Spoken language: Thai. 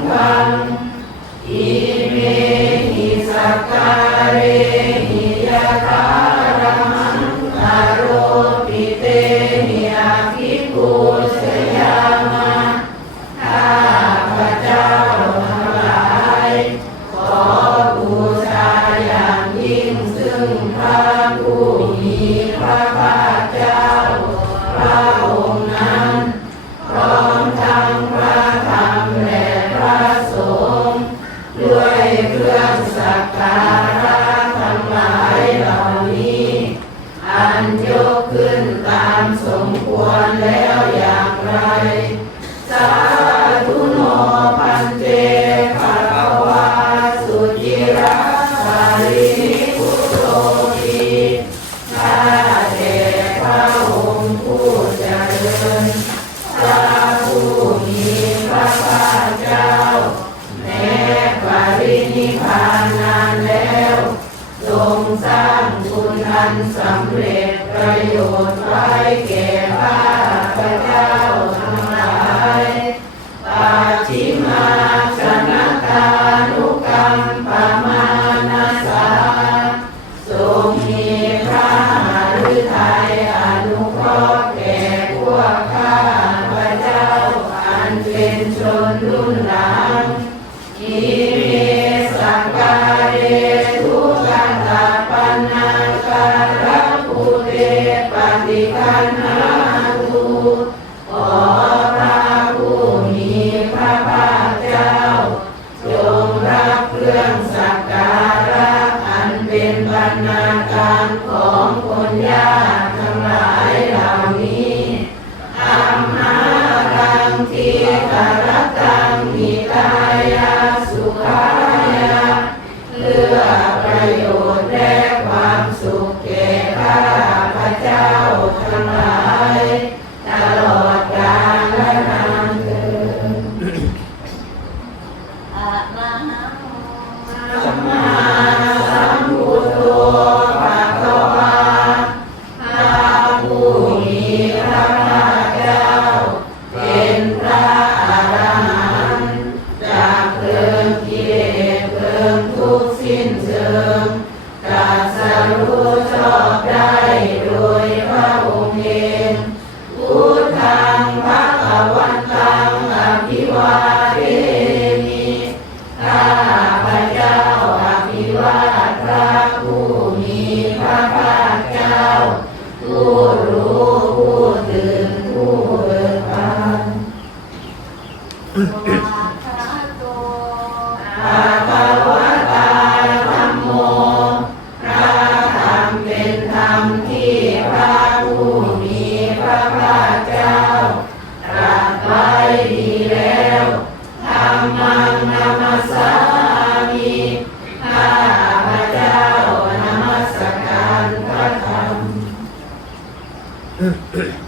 Pai. ยกขึ้นตามสมควรแล้วอย่างไร สาธุโนพันเตภะคะวาสุจิรัสาริพุโตทีข้าเต่พระองค์ผู้เจริญพระผู้มีพระภาคเจ้าแม้ปรินิพพานนานแล้ว ทรงสร้างคุณอันสำเร็จ ประโยชน์ไว้ก่ข้าพระเจ้าทั้งหลายปัจฉิมาสนตานุกรรมปมาสาทรงมีพระหฤทยอนุเคราะห์แก่พวข้าพเจ้าอันเป็นชนรุ่นหลัง que Mm-hmm.